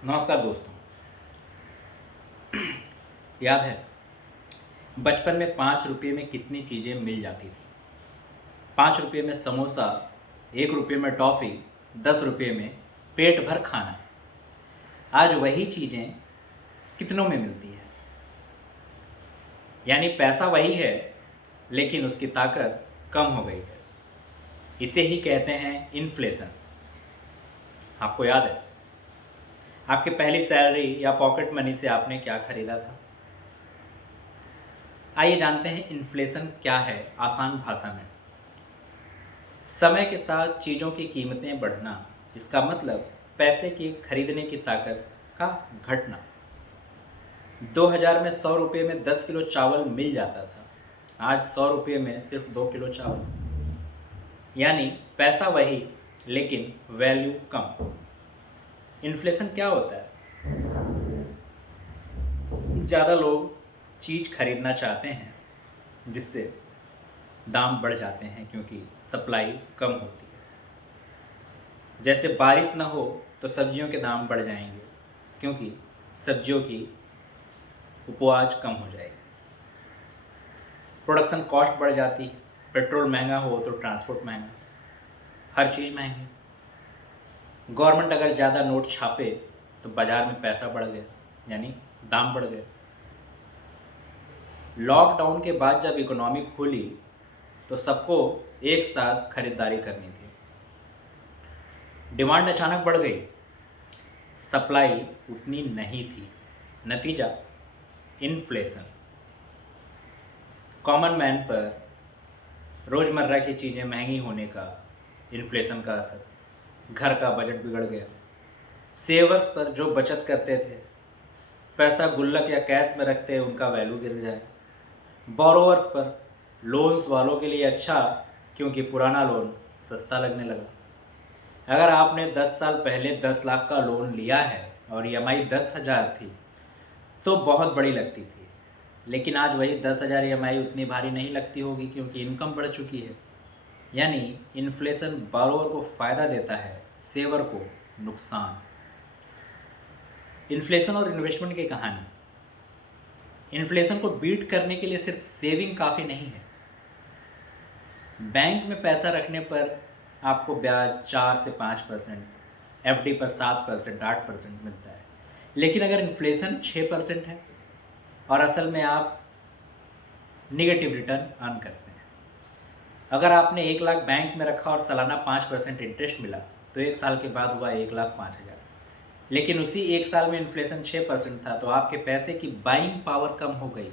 नमस्कार दोस्तों। याद है बचपन में 5 रुपये में कितनी चीज़ें मिल जाती थी। 5 रुपये में समोसा, 1 रुपये में टॉफ़ी, 10 रुपये में पेट भर खाना। आज वही चीज़ें कितनों में मिलती है। यानी पैसा वही है लेकिन उसकी ताकत कम हो गई है। इसे ही कहते हैं इन्फ्लेशन। आपको याद है आपकी पहली सैलरी या पॉकेट मनी से आपने क्या खरीदा था। आइए जानते हैं इन्फ्लेशन क्या है आसान भाषा में। समय के साथ चीज़ों की कीमतें बढ़ना, इसका मतलब पैसे की खरीदने की ताकत का घटना। 2000 में 100 रुपये में 10 किलो चावल मिल जाता था, आज 100 रुपये में सिर्फ 2 किलो चावल। यानी पैसा वही लेकिन वैल्यू कम। इन्फ्लेशन क्या होता है? ज़्यादा लोग चीज़ खरीदना चाहते हैं जिससे दाम बढ़ जाते हैं क्योंकि सप्लाई कम होती है। जैसे बारिश ना हो तो सब्जियों के दाम बढ़ जाएंगे क्योंकि सब्जियों की उपज कम हो जाएगी। प्रोडक्शन कॉस्ट बढ़ जाती है, पेट्रोल महंगा हो तो ट्रांसपोर्ट महंगा, हर चीज़ महंगी। गवर्नमेंट अगर ज़्यादा नोट छापे तो बाज़ार में पैसा बढ़ गया यानी दाम बढ़ गए। लॉकडाउन के बाद जब इकोनॉमी खुली तो सबको एक साथ खरीदारी करनी थी। डिमांड अचानक बढ़ गई, सप्लाई उतनी नहीं थी। नतीजा इन्फ्लेशन। कॉमन मैन पर रोज़मर्रा की चीज़ें महंगी होने का इन्फ्लेशन का असर। घर का बजट बिगड़ गया। सेवर्स पर जो बचत करते थे, पैसा गुल्लक या कैश में रखते उनका वैल्यू गिर जाए। बोरोवर्स पर, लोन्स वालों के लिए अच्छा क्योंकि पुराना लोन सस्ता लगने लगा। अगर आपने 10 साल पहले 10 लाख का लोन लिया है और ईएमआई 10,000 थी तो बहुत बड़ी लगती थी, लेकिन आज वही 10,000 ईएमआई उतनी भारी नहीं लगती होगी क्योंकि इनकम बढ़ चुकी है। यानी इन्फ्लेशन बोरोवर को फ़ायदा देता है, सेवर को नुकसान। इन्फ्लेशन और इन्वेस्टमेंट की कहानी। इन्फ्लेशन को बीट करने के लिए सिर्फ सेविंग काफ़ी नहीं है। बैंक में पैसा रखने पर आपको ब्याज 4 से 5%, एफडी पर 7%, 8% मिलता है। लेकिन अगर इन्फ्लेशन 6% है और असल में आप निगेटिव रिटर्न अर्न करते हैं। अगर आपने 1 लाख बैंक में रखा और सालाना 5% इंटरेस्ट मिला तो 1 साल के बाद हुआ 1,05,000। लेकिन उसी 1 साल में इन्फ्लेशन 6% था तो आपके पैसे की बाइंग पावर कम हो गई।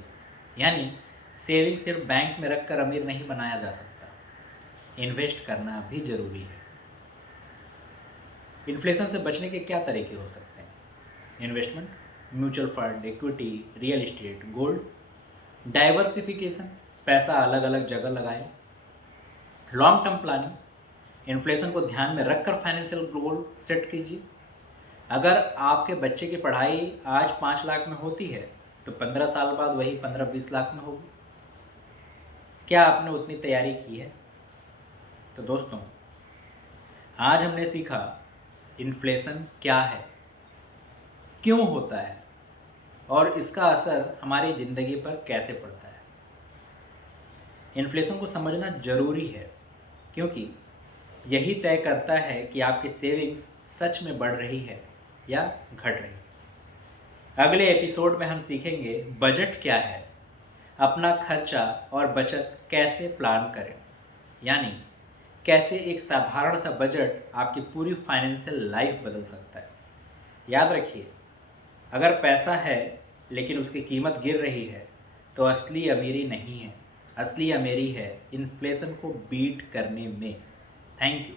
यानी सेविंग सिर्फ बैंक में रखकर अमीर नहीं बनाया जा सकता, इन्वेस्ट करना भी ज़रूरी है। इन्फ्लेशन से बचने के क्या तरीके हो सकते हैं? Investment, mutual fund, equity, real estate, gold. Diversification, पैसा अलग अलग जगह लगाएं। लॉन्ग टर्म प्लानिंग, इन्फ्लेशन को ध्यान में रखकर फाइनेंशियल गोल सेट कीजिए। अगर आपके बच्चे की पढ़ाई आज 5 लाख में होती है तो 15 साल बाद वही 15-20 लाख में होगी। क्या आपने उतनी तैयारी की है? तो दोस्तों, आज हमने सीखा इन्फ्लेशन क्या है, क्यों होता है और इसका असर हमारी ज़िंदगी पर कैसे पड़ता है। इन्फ्लेशन को समझना ज़रूरी है क्योंकि यही तय करता है कि आपकी सेविंग्स सच में बढ़ रही है या घट रही है। अगले एपिसोड में हम सीखेंगे बजट क्या है, अपना खर्चा और बचत कैसे प्लान करें, यानी कैसे एक साधारण सा बजट आपकी पूरी फाइनेंशियल लाइफ बदल सकता है। याद रखिए, अगर पैसा है लेकिन उसकी कीमत गिर रही है तो असली अमीरी नहीं है, असली अमीरी है इन्फ्लेशन को बीट करने में। Thank you.